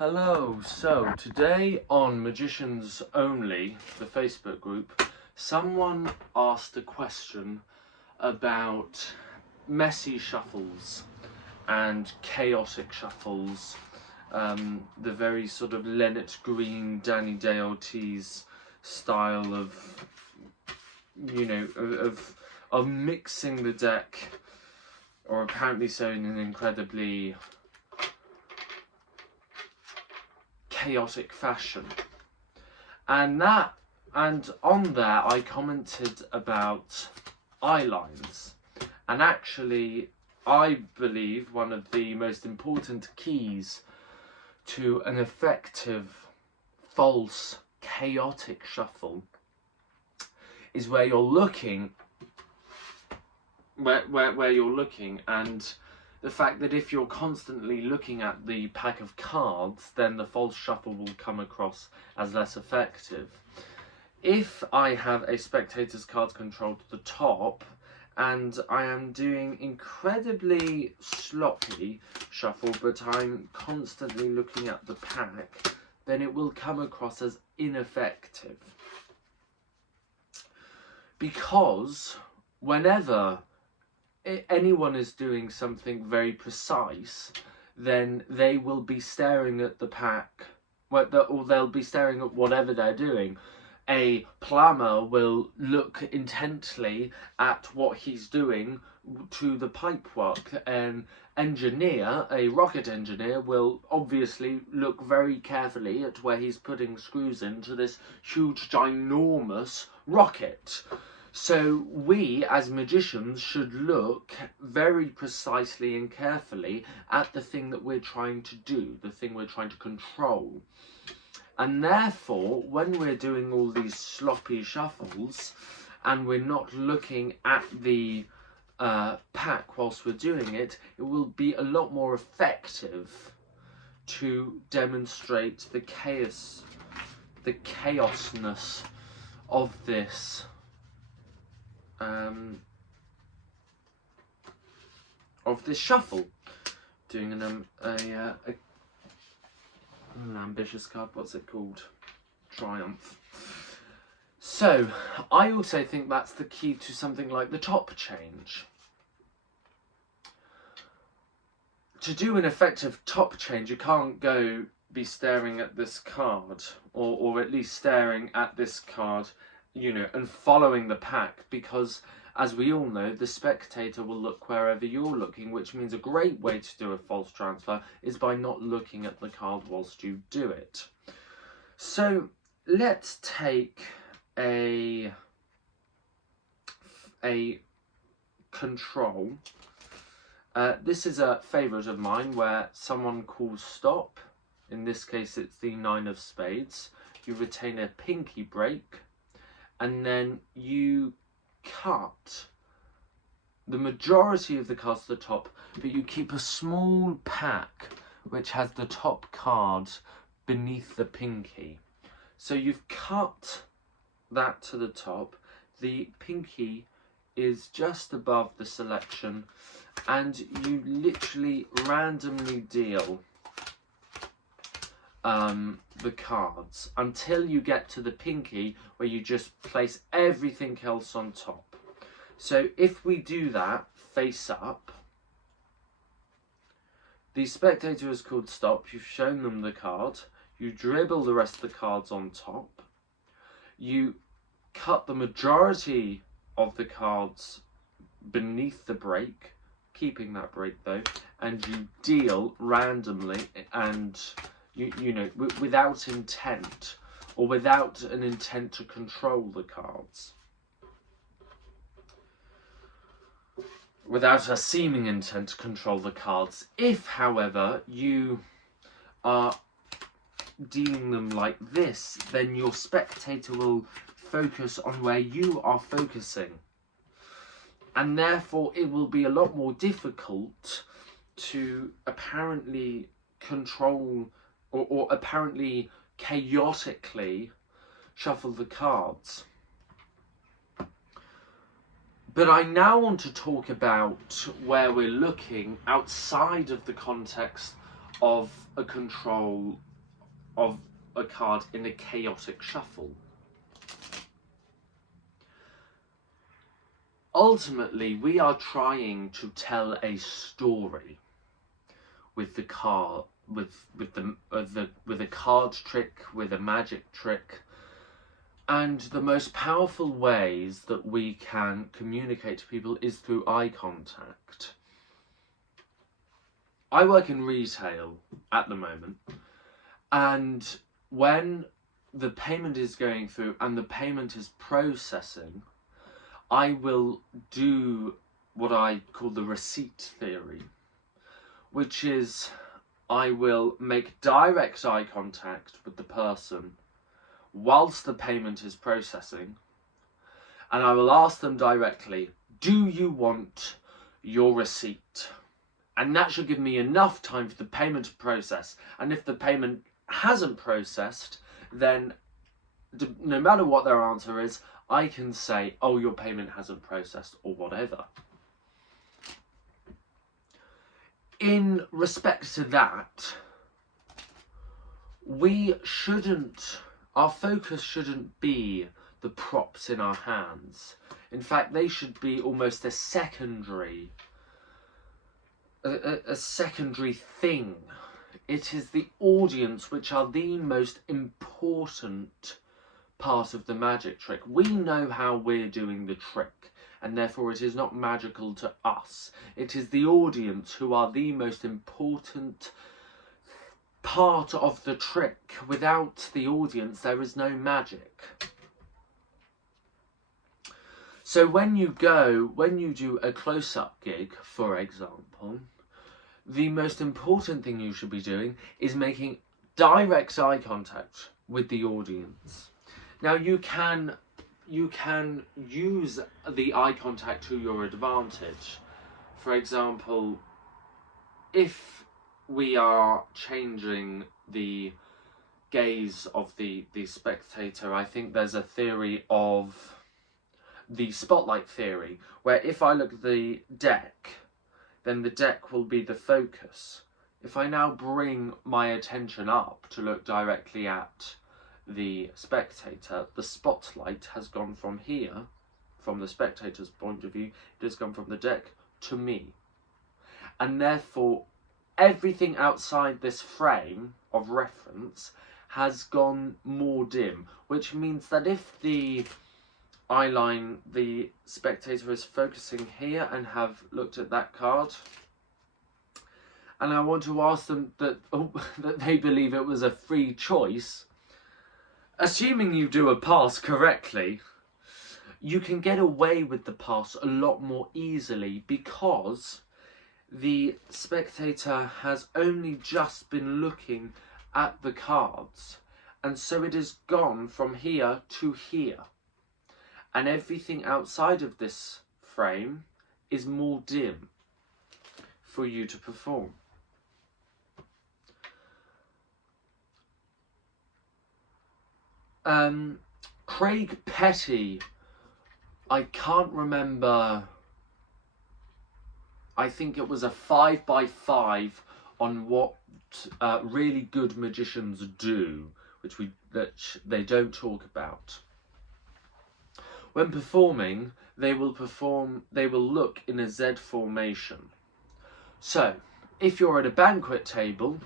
Hello, so today on Magicians Only, the Facebook group, someone asked a question about messy shuffles and chaotic shuffles, the very sort of Leonard Green, Danny Day Ortiz style of, of mixing the deck, or apparently so in an incredibly chaotic fashion. And on there I commented about eye lines, and actually I believe one of the most important keys to an effective false chaotic shuffle is where you're looking and the fact that if you're constantly looking at the pack of cards, then the false shuffle will come across as less effective. If I have a spectator's cards controlled at the top, and I am doing incredibly sloppy shuffle, but I'm constantly looking at the pack, then it will come across as ineffective. Because whenever anyone is doing something very precise, then they will be staring at the pack, or they'll be staring at whatever they're doing. A plumber will look intently at what he's doing to the pipework. An engineer, a rocket engineer, will obviously look very carefully at where he's putting screws into this huge, ginormous rocket. So we, as magicians, should look very precisely and carefully at the thing that we're trying to do, the thing we're trying to control. And therefore, when we're doing all these sloppy shuffles, and we're not looking at the pack whilst we're doing it, it will be a lot more effective to demonstrate the chaosness of this shuffle. Doing an ambitious card, what's it called? Triumph. So I also think that's the key to something like the top change. To do an effective top change, you can't be staring at this card, or at least staring at this card, and following the pack, because as we all know, the spectator will look wherever you're looking, which means a great way to do a false transfer is by not looking at the card whilst you do it. So let's take a control. This is a favourite of mine where someone calls stop. In this case it's the 9 of spades. You retain a pinky break, and then you cut the majority of the cards to the top, but you keep a small pack which has the top card beneath the pinky. So you've cut that to the top, the pinky is just above the selection, and you literally randomly deal the cards until you get to the pinky, where you just place everything else on top. So if we do that face up, the spectator is called stop. You've shown them the card, you dribble the rest of the cards on top, you cut the majority of the cards beneath the break, keeping that break though, and you deal randomly, and without intent, or without an intent to control the cards. Without a seeming intent to control the cards. If, however, you are dealing them like this, then your spectator will focus on where you are focusing. And therefore it will be a lot more difficult to apparently control or apparently chaotically shuffle the cards. But I now want to talk about where we're looking outside of the context of a control of a card in a chaotic shuffle. Ultimately, we are trying to tell a story with the card, with a card trick, with a magic trick. And the most powerful ways that we can communicate to people is through eye contact. I work in retail at the moment, and when the payment is going through and the payment is processing, I will do what I call the receipt theory, which is I will make direct eye contact with the person whilst the payment is processing, and I will ask them directly, do you want your receipt? And that should give me enough time for the payment to process. And if the payment hasn't processed, then no matter what their answer is, I can say, oh, your payment hasn't processed, or whatever. In respect to that, our focus shouldn't be the props in our hands. In fact, they should be almost a secondary thing. It is the audience which are the most important part of the magic trick. We know how we're doing the trick, and therefore it is not magical to us. It is the audience who are the most important part of the trick. Without the audience, there is no magic. So when you do a close-up gig, for example, the most important thing you should be doing is making direct eye contact with the audience. Now you can use the eye contact to your advantage. For example, if we are changing the gaze of the spectator, I think there's a theory of the spotlight theory, where if I look at the deck, then the deck will be the focus. If I now bring my attention up to look directly at the spectator, the spotlight has gone from here, from the spectator's point of view, it has gone from the deck to me. And therefore, everything outside this frame of reference has gone more dim, which means that if the spectator is focusing here and have looked at that card, and I want to ask them that they believe it was a free choice, assuming you do a pass correctly, you can get away with the pass a lot more easily, because the spectator has only just been looking at the cards, and so it has gone from here to here, and everything outside of this frame is more dim for you to perform. Craig Petty, I can't remember, I think it was a 5x5 on what really good magicians do, that they don't talk about. When performing, they will look in a Z formation. So, if you're at a banquet table,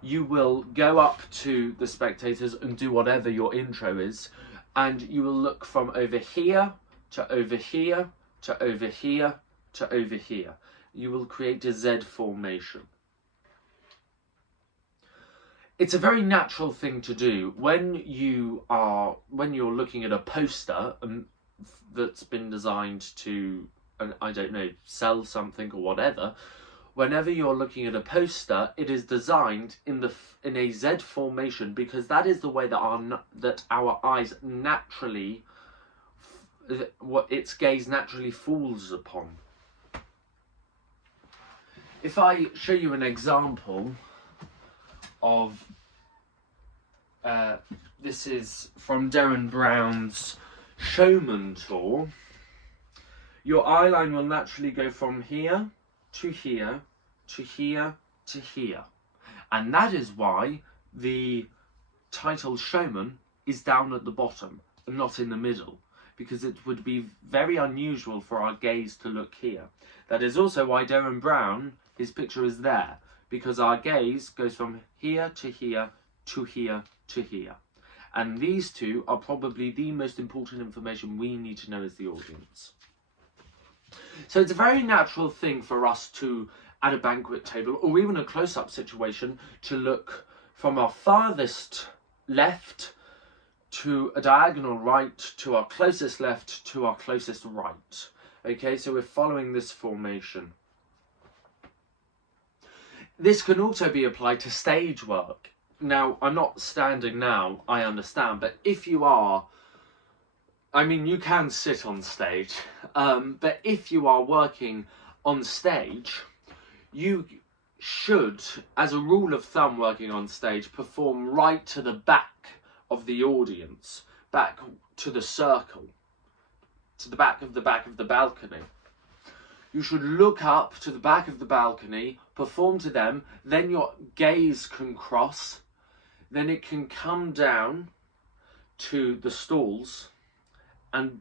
you will go up to the spectators and do whatever your intro is, and you will look from over here to over here to over here to over here. You will create a Z formation. It's a very natural thing to do when you're looking at a poster that's been designed to, I don't know, sell something or whatever. Whenever you're looking at a poster, it is designed in a Z formation, because that is the way that our eyes naturally, its gaze naturally falls upon. If I show you an example of, this is from Derren Brown's Showman Tour, your eye line will naturally go from here to here to here to here, and that is why the title showman is down at the bottom and not in the middle, because it would be very unusual for our gaze to look here. That is also why Derren Brown, his picture is there, because our gaze goes from here to here to here to here. And these two are probably the most important information we need to know as the audience. So it's a very natural thing for us to, at a banquet table, or even a close-up situation, to look from our farthest left to a diagonal right to our closest left to our closest right. Okay, so we're following this formation. This can also be applied to stage work. Now, I'm not standing now, I understand, but if you are, I mean, you can sit on stage, but if you are working on stage, you should, as a rule of thumb working on stage, perform right to the back of the audience, back to the circle, to the back of the balcony. You should look up to the back of the balcony, perform to them, then your gaze can cross, then it can come down to the stalls and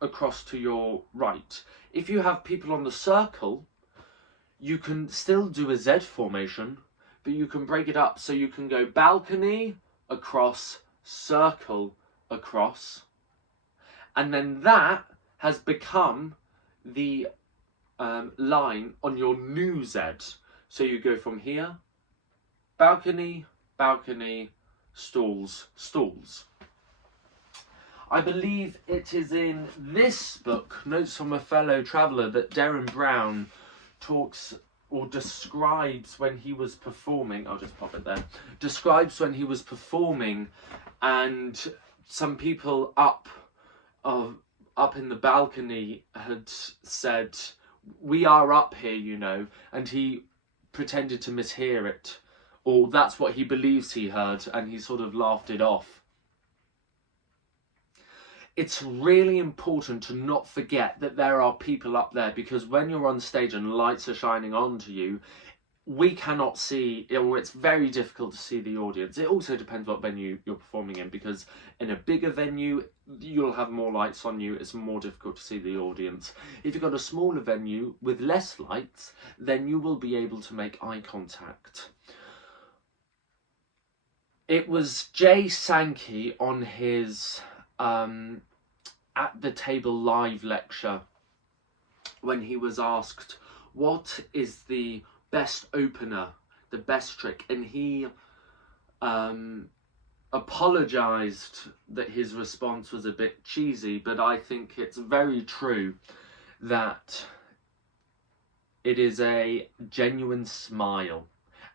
across to your right. If you have people on the circle, you can still do a Z formation, but you can break it up so you can go balcony, across, circle, across, and then that has become the line on your new Z. So you go from here, balcony, balcony, stalls, stalls. I believe it is in this book, Notes from a Fellow Traveller, that Derren Brown talks or describes when he was performing, I'll just pop it there, describes when he was performing and some people up in the balcony had said, "We are up here, you know," and he pretended to mishear it, or that's what he believes he heard, and he sort of laughed it off. It's really important to not forget that there are people up there, because when you're on stage and lights are shining onto you, we cannot see, or it's very difficult to see the audience. It also depends what venue you're performing in, because in a bigger venue, you'll have more lights on you, it's more difficult to see the audience. If you've got a smaller venue with less lights, then you will be able to make eye contact. It was Jay Sankey on his At the Table Live lecture when he was asked what is the best opener, the best trick, and he apologized that his response was a bit cheesy, but I think it's very true that it is a genuine smile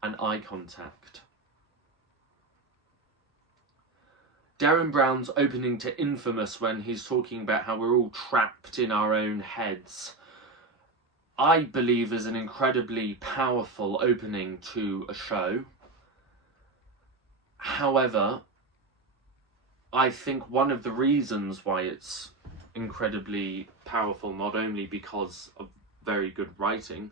and eye contact. Derren Brown's opening to Infamous, when he's talking about how we're all trapped in our own heads, I believe is an incredibly powerful opening to a show. However, I think one of the reasons why it's incredibly powerful, not only because of very good writing,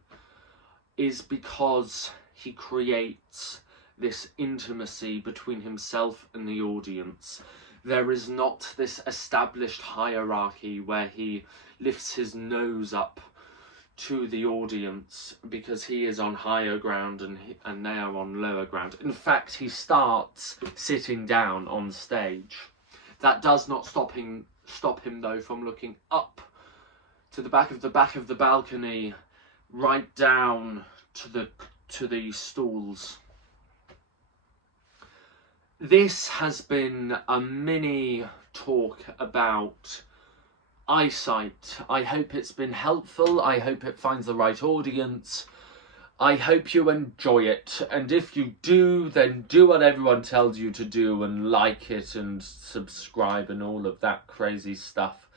is because he creates this intimacy between himself and the audience. There is not this established hierarchy where he lifts his nose up to the audience because he is on higher ground and they are on lower ground. In fact, he starts sitting down on stage. That does not stop him though from looking up to the back of the balcony, right down to the stalls. This has been a mini talk about eyesight. I hope it's been helpful. I hope it finds the right audience. I hope you enjoy it. And if you do, then do what everyone tells you to do and like it and subscribe and all of that crazy stuff.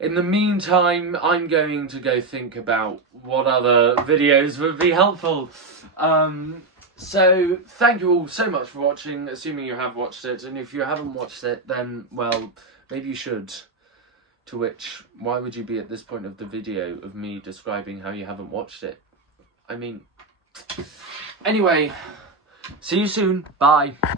In the meantime, I'm going to go think about what other videos would be helpful. So thank you all so much for watching, assuming you have watched it, and if you haven't watched it, then, well, maybe you should. To which, why would you be at this point of the video of me describing how you haven't watched it? I mean, anyway, see you soon, bye.